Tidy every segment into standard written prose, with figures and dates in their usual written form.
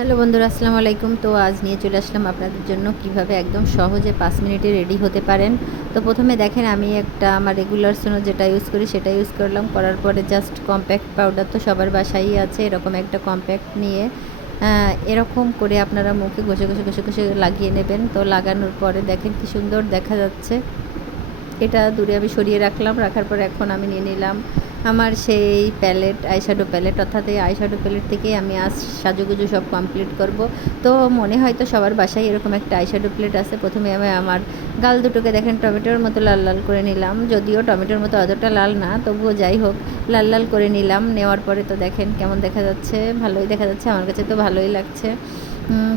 Hello বন্ধুরা, আসসালামু আলাইকুম। তো আজ নিয়ে চলে আসলাম আপনাদের জন্য কিভাবে একদম সহজে 5 মিনিটে রেডি হতে পারেন। তো প্রথমে দেখেন আমি একটা আমার রেগুলার সোনো যেটা ইউজ করি সেটা ইউজ করলাম। করার পরে জাস্ট কম্প্যাক্ট পাউডার তো সবার বাসায়ই আছে, এরকম একটা কম্প্যাক্ট নিয়ে এরকম করে আপনারা মুখে ঘষে ঘষে ঘষে ঘষে লাগিয়ে নেবেন। তো লাগানোর পরে দেখেন কি সুন্দর দেখা যাচ্ছে। এটা দূরে আমি সরিয়ে রাখলাম। রাখার পর এখন আমি নিয়ে নিলাম আমার সেই প্যালেট, আইশ্যাডো প্যালেট। অর্থাৎ এই আইশ্যাডো প্যালেট থেকেই আমি আজ সাজুগুজু সব কমপ্লিট করব। তো মনে হয় তো সবার বাসায় এরকম একটা আইশ্যাডো প্যালেট আছে। প্রথমে আমি আমার গাল দুটোকে দেখেন টমেটোর মতো লাল লাল করে নিলাম। যদিও টমেটোর মতো অতটা লাল না, তবুও যাই হোক লাল লাল করে নিলাম। নেওয়ার পরে তো দেখেন কেমন দেখা যাচ্ছে, ভালোই দেখা যাচ্ছে, আমার কাছে তো ভালোই লাগছে।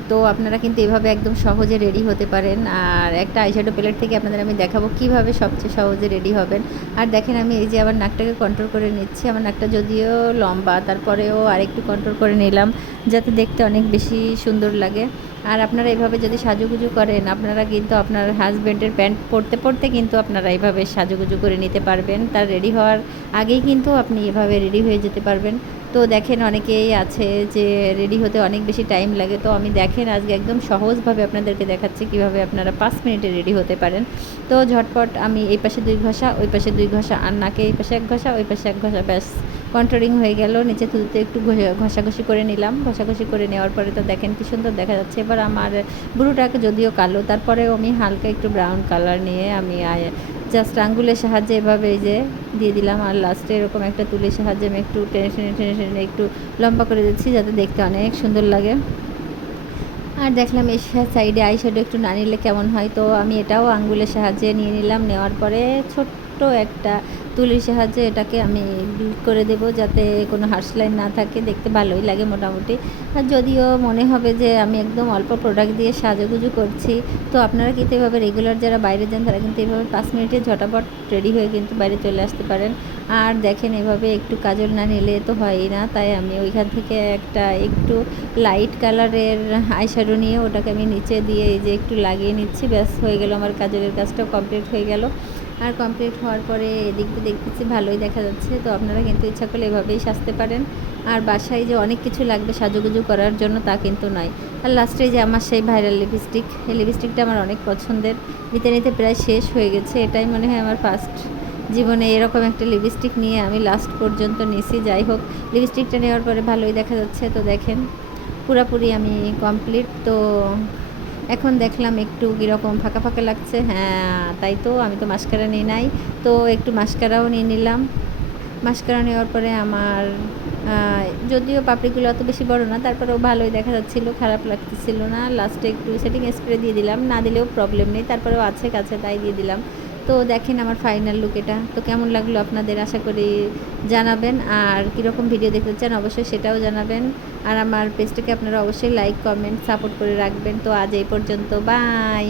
তো আপনারা কিন্তু এভাবে একদম সহজে রেডি হতে পারেন। আর একটা আইশ্যাডো প্যালেট থেকে আপনাদের আমি দেখাবো কিভাবে সবচেয়ে সহজে রেডি হবেন। আর দেখেন আমি এই যে আবার নাকটাকে কন্ট্রোল করে নিচ্ছি। আমার নাকটা যদিও লম্বা, তারপরেও আরেকটু কন্ট্রোল করে নিলাম যাতে দেখতে অনেক বেশি সুন্দর লাগে। আর আপনারা এভাবে যদি সাজুগুজু করেন, আপনারা কিন্তু আপনার হাজব্যান্ডের প্যান্ট পরতে পরতে কিন্তু আপনারা এইভাবে সাজুগুজু করে নিতে পারবেন। তার রেডি হওয়ার আগেই কিন্তু আপনি এভাবে রেডি হয়ে যেতে পারবেন। তো দেখেন অনেকেই আছে যে রেডি হতে অনেক বেশি টাইম লাগে। তো আমি দেখেন আজকে একদম সহজভাবে আপনাদেরকে দেখাচ্ছি কীভাবে আপনারা 5 মিনিটে রেডি হতে পারেন। তো ঝটপট আমি এই পাশে 2 ঘষা, ওই পাশে 2 ঘষা, আর নাকে এই পাশে 1 ঘষা, ওই পাশে 1 ঘষা, ব্যাস কন্ট্রোলিং হয়ে গেল। নিচে থুতুতে একটু ঘষাঘষি করে নিলাম। ঘষাঘষি করে নেওয়ার পরে তো দেখেন কি সুন্দর দেখা যাচ্ছে। এবার আমার ব্রুটাকে যদিও কালো, তারপরেও আমি হালকা একটু ব্রাউন কালার নিয়ে আমি জাস্ট আঙ্গুলের সাহায্যে এভাবে এই যে দিয়ে দিলাম। আর লাস্টে এরকম একটা তুলির সাহায্যে আমি একটু টেনে টেনে টেনে টেনে একটু লম্বা করে দিচ্ছি যাতে দেখতে অনেক সুন্দর লাগে। আর দেখলাম এর সাইডে আইশ্যাডো একটু না নিলে কেমন হয়, তো আমি এটাও আঙ্গুলের সাহায্যে নিয়ে নিলাম। নেওয়ার পরে ছোট্ট একটা তুলির সাহায্যে এটাকে আমি ডিপ করে দেব যাতে কোনো হার্শ লাইন না থাকে, দেখতে ভালোই লাগে মোটামুটি। আর যদিও মনে হবে যে আমি একদম অল্প প্রোডাক্ট দিয়ে সাজুগুজু করছি, তো আপনারা কিন্তু এভাবে রেগুলার যারা বাইরে যান তারা কিন্তু এভাবে 5 মিনিটে ঝটাপট রেডি হয়ে কিন্তু বাইরে চলে আসতে পারেন। আর দেখেন এভাবে একটু কাজল না নিলে তো হয়ই না, তাই আমি ওইখান থেকে একটা একটু লাইট কালারের আইশ্যাডো নিয়ে ওটাকে আমি নিচে দিয়ে এই যে একটু লাগিয়ে নিচ্ছি। ব্যাস হয়ে গেল, আমার কাজলের কাজটাও কমপ্লিট হয়ে গেল। আর কমপ্লিট হওয়ার পরে এদিক দিয়ে দেখতেছি ভালোই দেখা যাচ্ছে। তো আপনারা কিন্তু ইচ্ছা করলে এভাবেই সাজতে পারেন। আর বাসায় যে অনেক কিছু লাগবে সাজুগুজু করার জন্য তা কিন্তু নয়। আর লাস্টে যে আমার সেই ভাইরাল লিপস্টিক, এই লিপস্টিকটা আমার অনেক পছন্দের। নিতে নিতে প্রায় শেষ হয়ে গেছে। এটাই মনে হয় আমার ফার্স্ট জীবনে এরকম একটা লিপস্টিক নিয়ে আমি লাস্ট পর্যন্ত নিছি। যাই হোক, লিপস্টিকটা নেওয়ার পরে ভালোই দেখা যাচ্ছে। তো দেখেন পুরাপুরি আমি কমপ্লিট। তো এখন দেখলাম একটু কীরকম ফাঁকা ফাঁকা লাগছে। হ্যাঁ তাই তো, আমি তো মাস্কারা নিই নাই, তো একটু মাস্কারাও নিয়ে নিলাম। মাস্কারা নেওয়ার পরে আমার যদিও পাপড়িগুলো অত বেশি বড় না, তারপরেও ভালোই দেখা যাচ্ছিলো, খারাপ লাগতেছিল না। লাস্টে একটু সেটিং স্প্রে দিয়ে দিলাম, না দিলেও প্রবলেম নেই, তারপরেও আছে কাছে তাই দিয়ে দিলাম। তো দেখেন আমার ফাইনাল লুক এটা। তো কেমন লাগলো আপনাদের আশা করি জানাবেন। আর কীরকম ভিডিও দেখতে চান অবশ্যই সেটাও জানাবেন। আর আমার পেজটাকে আপনারা অবশ্যই লাইক, কমেন্ট, সাপোর্ট করে রাখবেন। তো আজ এই পর্যন্ত, বাই।